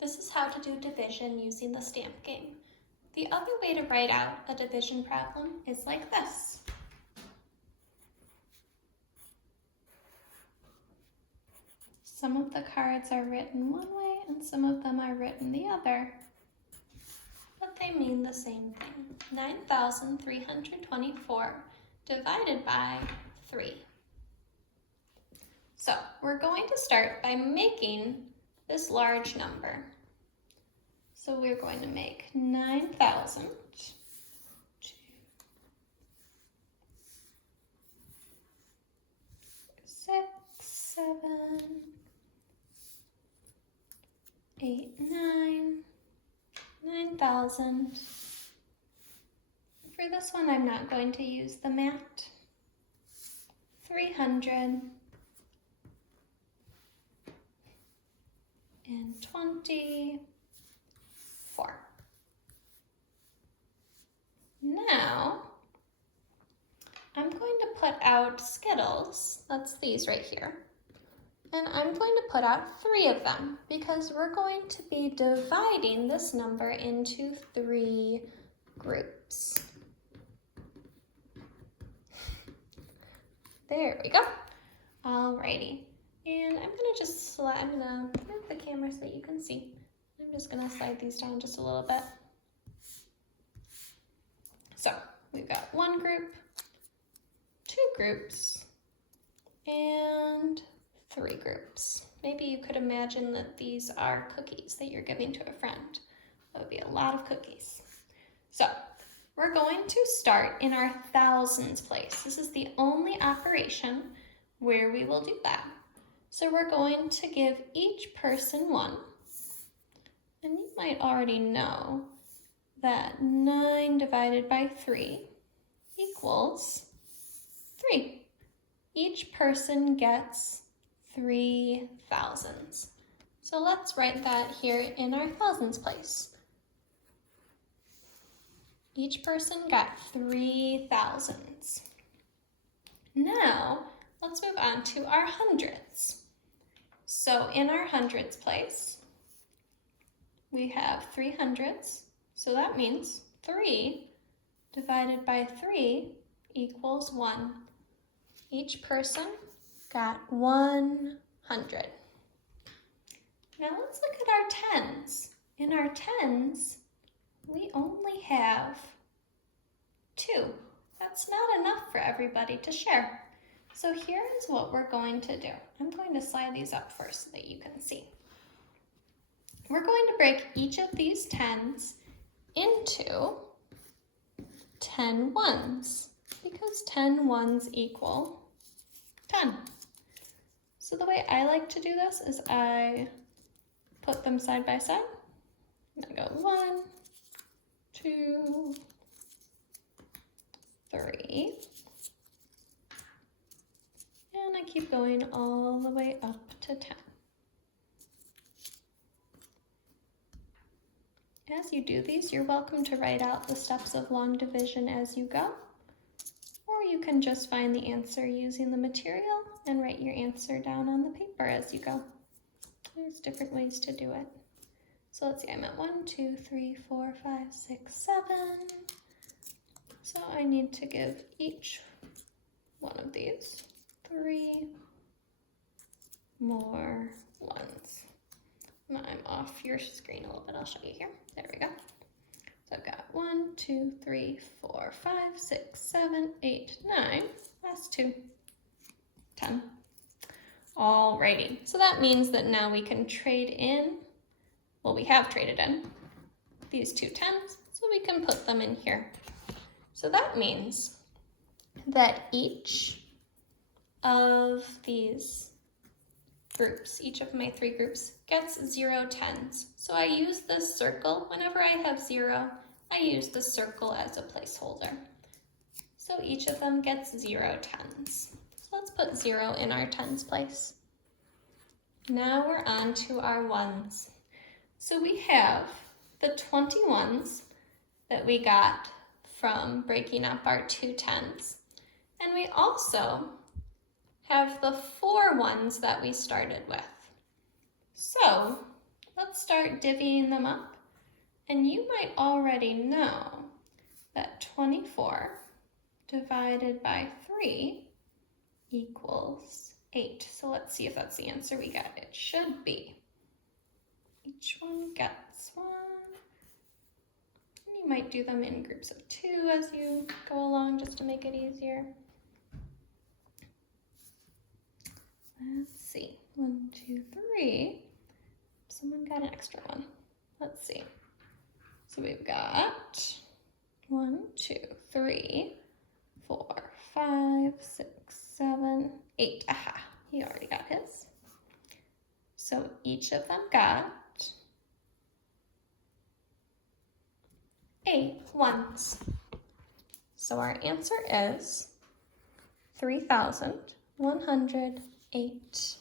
This is how to do division using the stamp game. The other way to write out a division problem is like this. Some of the cards are written one way and some of them are written the other, but they mean the same thing. 9,324 divided by 3. So we're going to start by making this large number. So we're going to make 9,000, 6, 7, 8, 9, 9,000. For this one, I'm not going to use the mat. 324. Now, I'm going to put out Skittles, that's these right here, and I'm going to put out 3 of them because we're going to be dividing this number into 3 groups. There we go. Alrighty, and I'm gonna move the camera so that you can see. I'm just gonna slide these down just a little bit. So we've got 1 group, 2 groups, and 3 groups. Maybe you could imagine that these are cookies that you're giving to a friend. That would be a lot of cookies. So we're going to start in our thousands place. This is the only operation where we will do that. So we're going to give each person 1. And you might already know that 9 divided by 3 equals 3. Each person gets 3 thousands. So let's write that here in our thousands place. Each person got 3 thousands. Now, let's move on to our hundreds. So in our hundreds place, we have 3 hundreds. So that means 3 divided by 3 equals 1. Each person got 100. Now let's look at our tens. In our tens, we only have 2. That's not enough for everybody to share. So here is what we're going to do. I'm going to slide these up first so that you can see. We're going to break each of these tens into 10 ones because 10 ones equal 10. So the way I like to do this is I put them side by side. And I go 1, 2, 3. And I keep going all the way up to 10. As you do these, you're welcome to write out the steps of long division as you go, or you can just find the answer using the material and write your answer down on the paper as you go. There's different ways to do it. So let's see, I'm at 1, 2, 3, 4, 5, 6, 7. So I need to give each one of these 3 more ones. Now I'm off your screen a little bit. I'll show you here. There we go. So I've got 1, 2, 3, 4, 5, 6, 7, 8, 9. Last 2. 10. Alrighty. So that means that now we can trade in, well, we have traded in these 2 10s, so we can put them in here. So that means that each of these groups, each of my 3 groups, gets 0 10s. So I use this circle. Whenever I have 0, I use the circle as a placeholder. So each of them gets 0 10s. So let's put 0 in our tens place. Now we're on to our ones. So we have the 21s that we got from breaking up our 2 10s. And we also have the 4 ones that we started with. So let's let's start divvying them up. And you might already know that 24 divided by 3 equals 8. So let's see if that's the answer we get. It should be. Each one gets 1. And you might do them in groups of 2 as you go along just to make it easier. Let's see. 1, 2, 3. Someone got an extra one. Let's see. So we've got 1, 2, 3, 4, 5, 6, 7, 8. Aha, he already got his. So each of them got 8 ones. So our answer is 3,108.